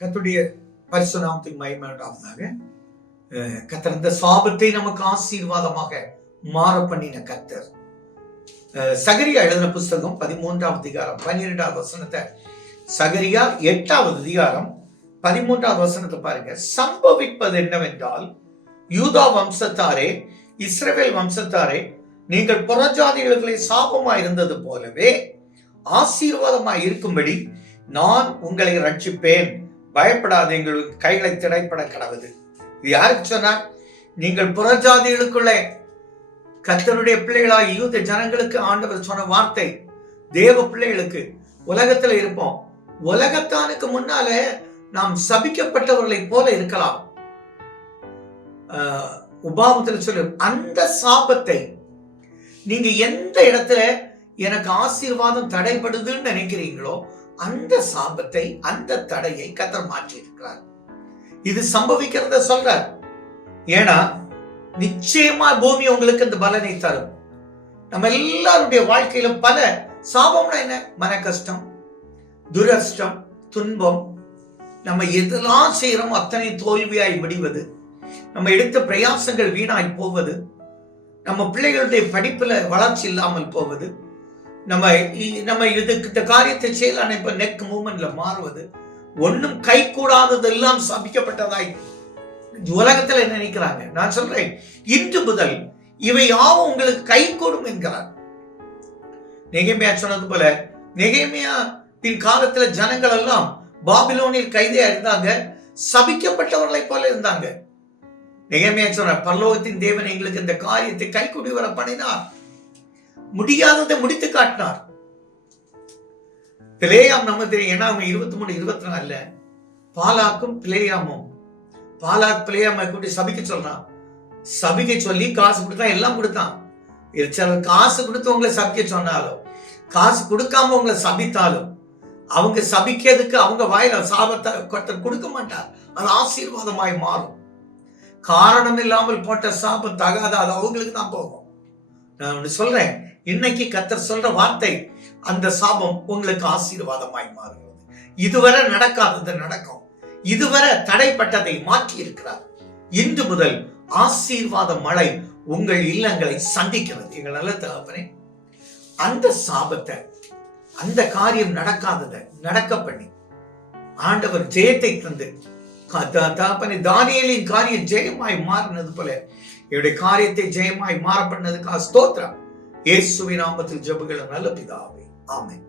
கத்துடைய பரிசுநாமத்துக்கு மயமாட்டாவதாக கத்தர் இந்த சாபத்தை நமக்கு ஆசீர்வாதமாக மாற பண்ணின கத்தர் சகரியா எழுதின புஸ்தகம் பதிமூன்றாவது அதிகாரம் பன்னிரெண்டாவது வசனத்தை சகரியா எட்டாவது அதிகாரம் பதிமூன்றாவது வசனத்தை பாருங்க. சம்பவிப்பது என்னவென்றால் யூதா வம்சத்தாரே இஸ்ரேல் வம்சத்தாரே நீங்கள் புறஜாதிகளுக்குள்ளே சாபமாய் இருந்தது போலவே ஆசீர்வாதமாய் இருக்கும்படி நான் உங்களை ரட்சிப்பேன். பயப்படாதீங்கள் கைகளை திடைப்பட கடவுது இது யாருக்கு சொன்னார் நீங்கள் புறஜாதிகளுக்குள்ளே கத்தருடைய பிள்ளைகளாக யூத ஜனங்களுக்கு ஆண்டவர் சொன்ன வார்த்தை தேவ பிள்ளைகளுக்கு உலகத்துல இருப்போம். உலகத்தானுக்கு முன்னாலே நாம் சபிக்கப்பட்டவர்களை போல இருக்கலாம். ஆஹ், சொல்லு அந்த சாபத்தை நீங்க எந்த இடத்துல எனக்கு ஆசீர்வாதம் தடைபடுதுன்னு நினைக்கிறீங்களோ அந்த சாபத்தை அந்த தடையை கத்தர் மாற்றி இருக்கிறார் இது சம்பவிக்கிறத சொல்றார். ஏன்னா நிச்சயமா பூமி உங்களுக்கு இந்த பலனை தரும். நம்ம எல்லாருடைய வாழ்க்கையில பல சாபம்னா என்ன? மன கஷ்டம் துரஷ்டம் துன்பம். நம்ம எதெல்லாம் செய்யறோம் அத்தனை தோல்வியாய் முடிவது. நம்ம எடுத்த பிரயாசங்கள் வீணாய் போவது. நம்ம பிள்ளைகளுடைய படிப்புல வளர்ச்சி இல்லாமல் போவது. நம்ம நம்ம இதுக்கு இந்த காரியத்தை செய்யலாம் இப்ப நெக் மூமெண்ட்ல மாறுவது ஒன்றும் கை கூடாததெல்லாம் சபிக்கப்பட்டதாய் உலகத்துல நினைக்கிறாங்க? நான் சொல்றேன் இன்று முதல் இவை யாவும் உங்களுக்கு கை கூடும் என்கிறார். நெகைமையா சொன்னது போல நெகைமையா பின் காலத்துல ஜனங்கள் எல்லாம் பாபிலோனில் கைதியா இருந்தாங்க சபிக்கப்பட்டவர்களை போல இருந்தாங்க. நெகைமையா சொன்ன பல்லோகத்தின் தேவன் எங்களுக்கு இந்த காரியத்தை கைக்கூடி வர பண்ணினார். முடியாததை முடித்து காட்டினார். பிளேயாம் நமது ஏன்னா அவங்க இருபத்தி மூணு இருபத்தி நாலுல பாலாக்கும் பிளேயாமும் பாலாக் பிளேயாமை கூட்டி சபிக்க சொல்றான். சபிக்க சொல்லி காசு கொடுத்தா எல்லாம் கொடுத்தான். இது காசு கொடுத்து உங்களை சபிக்க சொன்னாலும் காசு கொடுக்காம உங்களை சபித்தாலும் அவங்க சபிக்கிறதுக்கு அவங்க வாயில சாபத்தை ஒருத்தர் கொடுக்க மாட்டார். அது ஆசீர்வாதமாய் மாறும். காரணம் இல்லாமல் போட்ட சாபம் தகாத அது அவங்களுக்கு தான் போகும். நான் ஒன்று சொல்றேன். இன்னைக்கு கத்தர் சொல்ற வார்த்தை அந்த சாபம் உங்களுக்கு ஆசீர்வாதமாய் மாறுகிறது. இதுவரை நடக்காதது நடக்கும். இதுவரை தடைப்பட்டதை மாற்றி இருக்கிறார். இன்று முதல் ஆசீர்வாத மழை உங்கள் இல்லங்களை சந்திக்கிறது. எங்கள் நல்ல தகப்பனே அந்த சாபத்தை அந்த காரியம் நடக்காததை நடக்க பண்ணி ஆண்டவர் ஜெயத்தை தந்து கா- தானியலின் காரியம் ஜெயமாய் மாறினது போல என்னுடைய காரியத்தை ஜெயமாய் மாற பண்ணதுக்காக ஸ்தோத்ரா இயேசுவின் நாமத்தில் ஜெபங்கள் நல்ல பிதாவே. ஆமென்.